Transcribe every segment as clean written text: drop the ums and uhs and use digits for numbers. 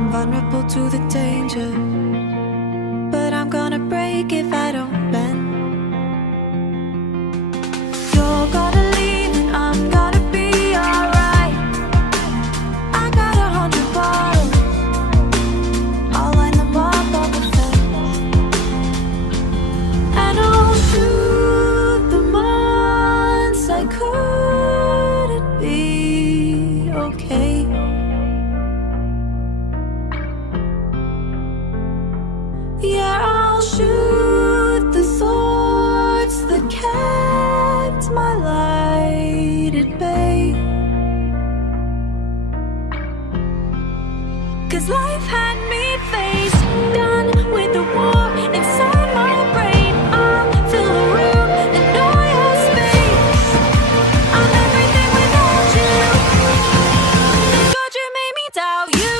I'm vulnerable to the danger, but I'm gonna break if I don't bend. You're gonna leave and I'm gonna be alright. I got 100 bottles, I'll line them up on the fence, and I'll shoot the months I couldn't be okay. Yeah, I'll shoot the thoughts that kept my light at bay. 'Cause life had me face done with the war inside my brain. I'll fill the room and all your space. I'm everything without you. God, you made me doubt you.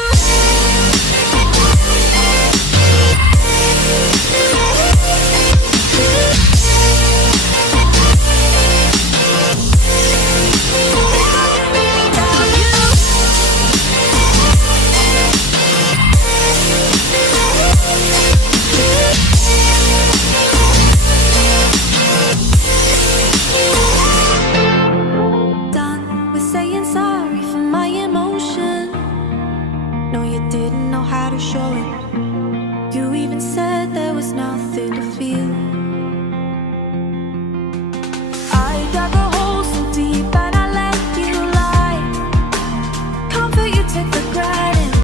Done with saying sorry for my emotion. No, you didn't know how to show it.